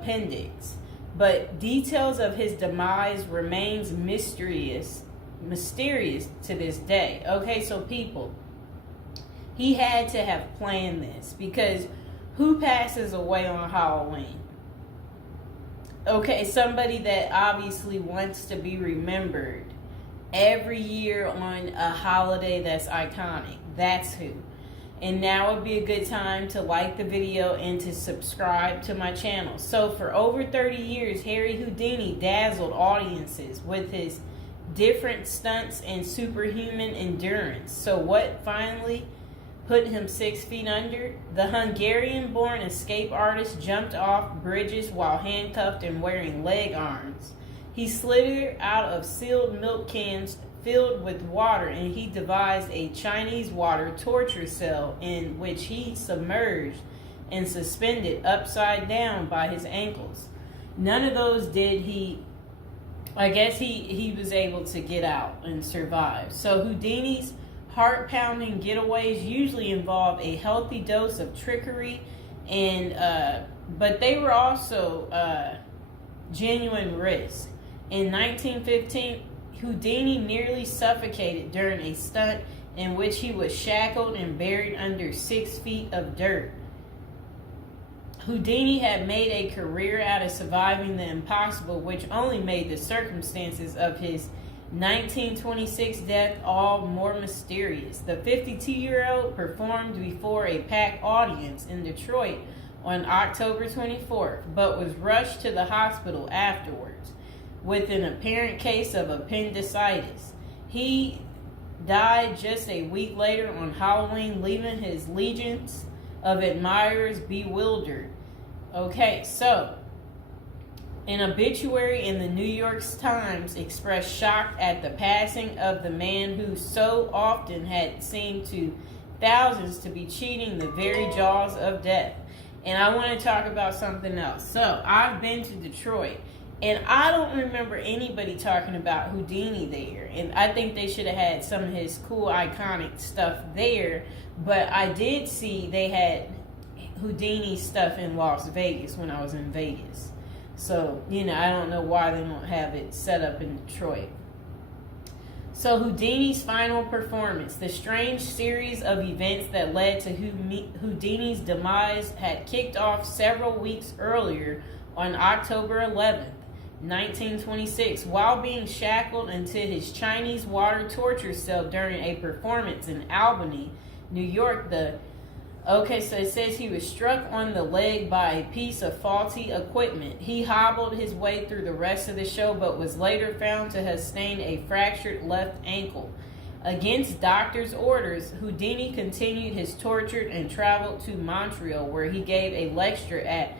appendix, but details of his demise remains mysterious to this day. Okay, so people, he had to have planned this, because who passes away on Halloween? Okay, somebody that obviously wants to be remembered every year on a holiday that's iconic. That's who. And now would be a good time to like the video and to subscribe to my channel. So for over 30 years, Harry Houdini dazzled audiences with his different stunts and superhuman endurance. So what finally put him 6 feet under? The Hungarian-born escape artist jumped off bridges while handcuffed and wearing leg irons. He slithered out of sealed milk cans filled with water, and he devised a Chinese water torture cell in which he submerged and suspended upside down by his ankles. None of those did he. I guess he was able to get out and survive. So Houdini's heart-pounding getaways usually involve a healthy dose of trickery, and but they were also genuine risk. In 1915, Houdini nearly suffocated during a stunt in which he was shackled and buried under 6 feet of dirt. Houdini had made a career out of surviving the impossible, which only made the circumstances of his 1926 death all more mysterious. The 52-year-old performed before a packed audience in Detroit on October 24th, but was rushed to the hospital afterwards with an apparent case of appendicitis. He died just a week later on Halloween, leaving his legions of admirers bewildered. Okay, so an obituary in the New York Times expressed shock at the passing of the man who so often had seemed to thousands to be cheating the very jaws of death. And I want to talk about something else. So I've been to Detroit, and I don't remember anybody talking about Houdini there. And I think they should have had some of his cool, iconic stuff there. But I did see they had Houdini stuff in Las Vegas when I was in Vegas. So, I don't know why they don't have it set up in Detroit. So Houdini's final performance. The strange series of events that led to Houdini's demise had kicked off several weeks earlier on October 11th. 1926, while being shackled into his Chinese water torture cell during a performance in Albany, New York. So it says he was struck on the leg by a piece of faulty equipment. He hobbled his way through the rest of the show, but was later found to have sustained a fractured left ankle. Against doctors' orders, Houdini continued his torture and traveled to Montreal, where he gave a lecture at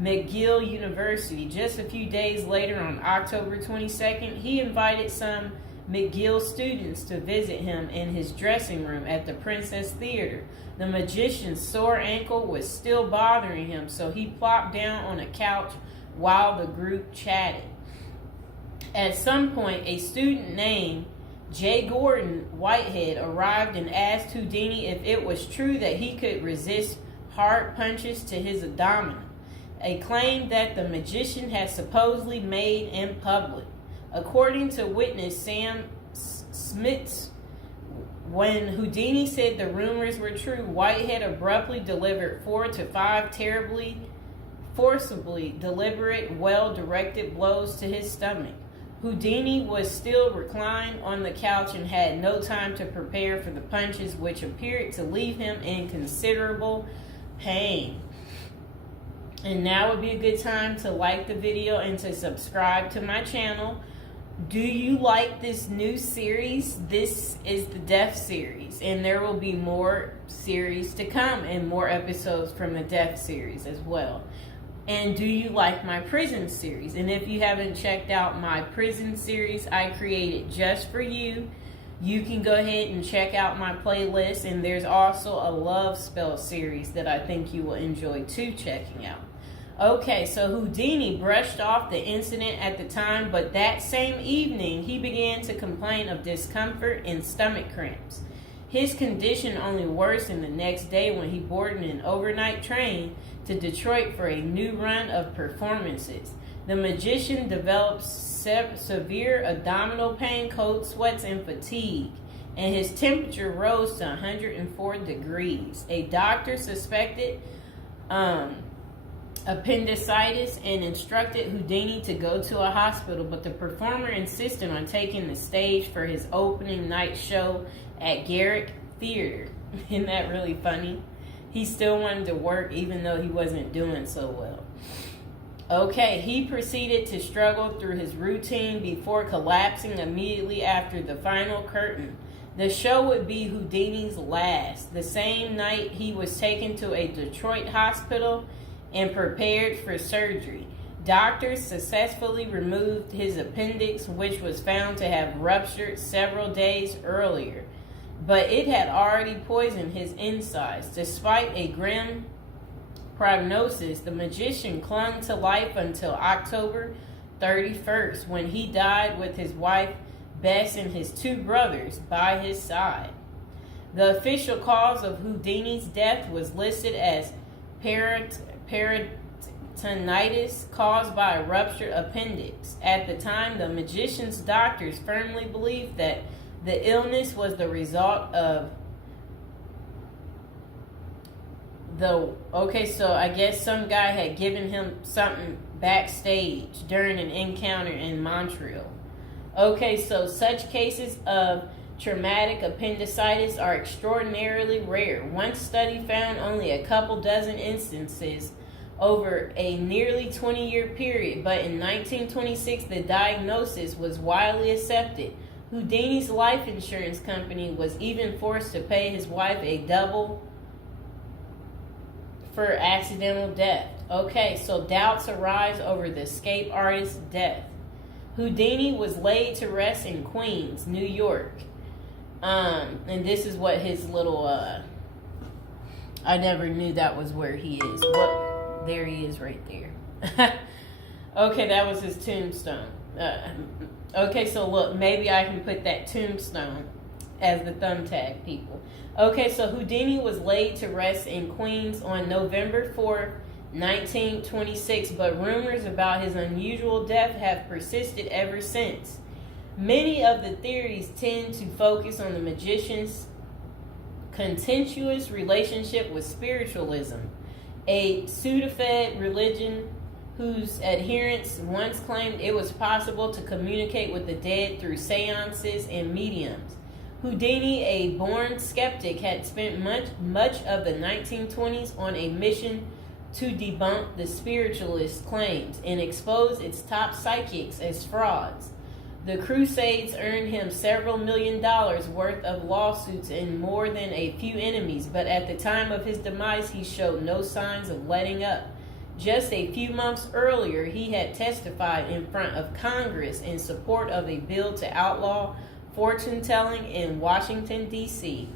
McGill University. Just a few days later, on October 22nd, he invited some McGill students to visit him in his dressing room at the Princess Theater. The magician's sore ankle was still bothering him, so he plopped down on a couch while the group chatted. At some point, a student named J. Gordon Whitehead arrived and asked Houdini if it was true that he could resist hard punches to his abdomen, a claim that the magician had supposedly made in public. According to witness Sam Smits, when Houdini said the rumors were true, Whitehead abruptly delivered 4 to 5 terribly, forcibly deliberate, well-directed blows to his stomach. Houdini was still reclined on the couch and had no time to prepare for the punches, which appeared to leave him in considerable pain. And now would be a good time to like the video and to subscribe to my channel. Do you like this new series? This is the Death series, and there will be more series to come and more episodes from the Death series as well. And do you like my prison series? And if you haven't checked out my prison series I created just for you, you can go ahead and check out my playlist. And there's also a love spell series that I think you will enjoy too checking out. Okay, so Houdini brushed off the incident at the time, but that same evening he began to complain of discomfort and stomach cramps. His condition only worsened the next day when he boarded an overnight train to Detroit for a new run of performances. The magician developed severe abdominal pain, cold sweats, and fatigue, and his temperature rose to 104 degrees. A doctor suspected appendicitis and instructed Houdini to go to a hospital, but the performer insisted on taking the stage for his opening night show at Garrick Theater. Isn't that really funny? He still wanted to work even though he wasn't doing so well. Okay, he proceeded to struggle through his routine before collapsing immediately after the final curtain. The show would be Houdini's last. The same night, he was taken to a Detroit hospital and prepared for surgery. Doctors successfully removed his appendix, which was found to have ruptured several days earlier, but it had already poisoned his insides. Despite a grim prognosis, the magician clung to life until October 31st, when he died with his wife Bess and his two brothers by his side. The official cause of Houdini's death was listed as peritonitis caused by a ruptured appendix. At the time, the magician's doctors firmly believed that the illness was the result of so I guess some guy had given him something backstage during an encounter in Montreal. Okay, so such cases of traumatic appendicitis are extraordinarily rare. One study found only a couple dozen instances over a nearly 20-year period, but in 1926 the diagnosis was widely accepted. Houdini's life insurance company was even forced to pay his wife a double for accidental death. Okay, so doubts arise over the escape artist's death. Houdini was laid to rest in Queens, New York. And this is what his little, I never knew that was where he is. Well, there he is right there. Okay, that was his tombstone. Okay, so look, maybe I can put that tombstone as the thumbtack, people. Okay, so Houdini was laid to rest in Queens on November 4th, 1926, but rumors about his unusual death have persisted ever since. Many of the theories tend to focus on the magician's contentious relationship with spiritualism, a pseudo-fed religion whose adherents once claimed it was possible to communicate with the dead through seances and mediums. Houdini, a born skeptic, had spent much of the 1920s on a mission to debunk the spiritualist claims and expose its top psychics as frauds. The crusades earned him several $1 million worth of lawsuits and more than a few enemies, but at the time of his demise, he showed no signs of letting up. Just a few months earlier, he had testified in front of Congress in support of a bill to outlaw fortune-telling in Washington, D.C.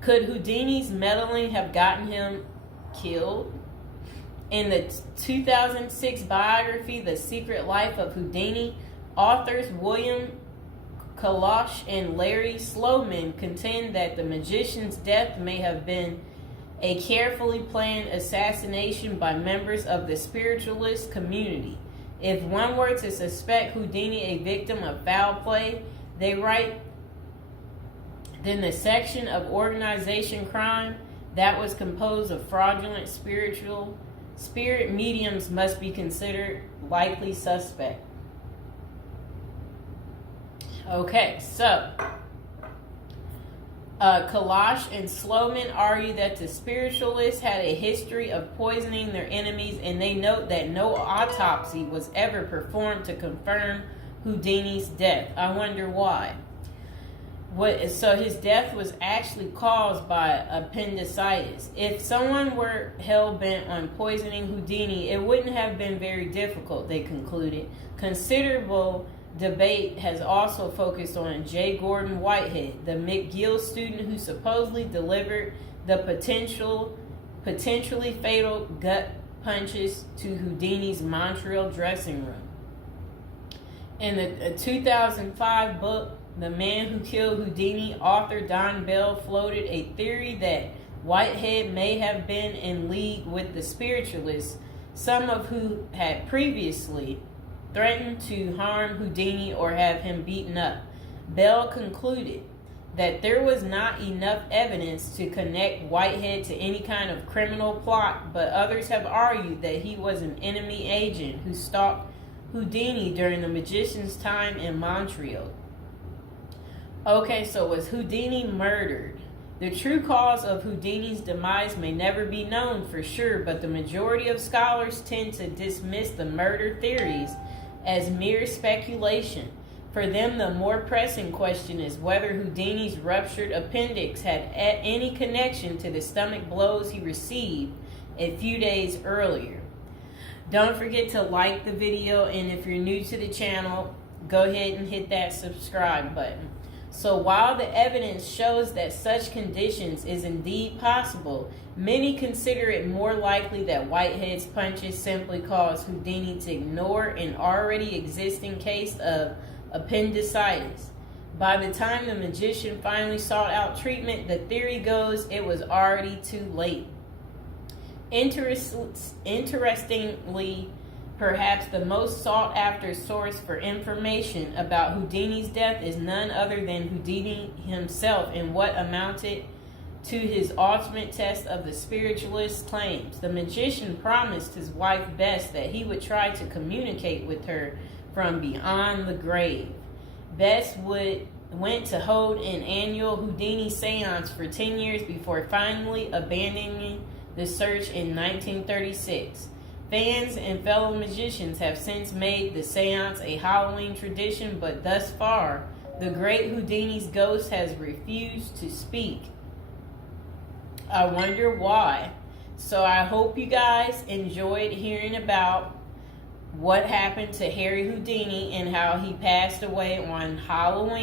Could Houdini's meddling have gotten him killed? In the 2006 biography, The Secret Life of Houdini, authors William Kalash and Larry Sloman contend that the magician's death may have been a carefully planned assassination by members of the spiritualist community. If one were to suspect Houdini a victim of foul play, they write, then the section of organization crime that was composed of fraudulent spirit mediums must be considered likely suspect. Okay, so Kalash and Sloman argue that the spiritualists had a history of poisoning their enemies, and they note that no autopsy was ever performed to confirm Houdini's death. I wonder why. So his death was actually caused by appendicitis. If someone were hell-bent on poisoning Houdini, it wouldn't have been very difficult, they concluded. Considerable debate has also focused on J. Gordon Whitehead, the McGill student who supposedly delivered the potentially fatal gut punches to Houdini's Montreal dressing room. In the 2005 book, The Man Who Killed Houdini, author Don Bell floated a theory that Whitehead may have been in league with the spiritualists, some of who had previously threatened to harm Houdini or have him beaten up. Bell concluded that there was not enough evidence to connect Whitehead to any kind of criminal plot, but others have argued that he was an enemy agent who stalked Houdini during the magician's time in Montreal. Okay, so was Houdini murdered? The true cause of Houdini's demise may never be known for sure, but the majority of scholars tend to dismiss the murder theories as mere speculation. For them, the more pressing question is whether Houdini's ruptured appendix had any connection to the stomach blows he received a few days earlier. Don't forget to like the video, and if you're new to the channel, go ahead and hit that subscribe button. So while the evidence shows that such conditions is indeed possible, many consider it more likely that Whitehead's punches simply caused Houdini to ignore an already existing case of appendicitis. By the time the magician finally sought out treatment, the theory goes it was already too late. Interestingly, perhaps the most sought after source for information about Houdini's death is none other than Houdini himself in what amounted to his ultimate test of the spiritualist claims. The magician promised his wife Bess that he would try to communicate with her from beyond the grave. Bess went to hold an annual Houdini seance for 10 years before finally abandoning the search in 1936. Fans and fellow magicians have since made the seance a Halloween tradition, but thus far, the great Houdini's ghost has refused to speak. I wonder why. So I hope you guys enjoyed hearing about what happened to Harry Houdini and how he passed away on Halloween.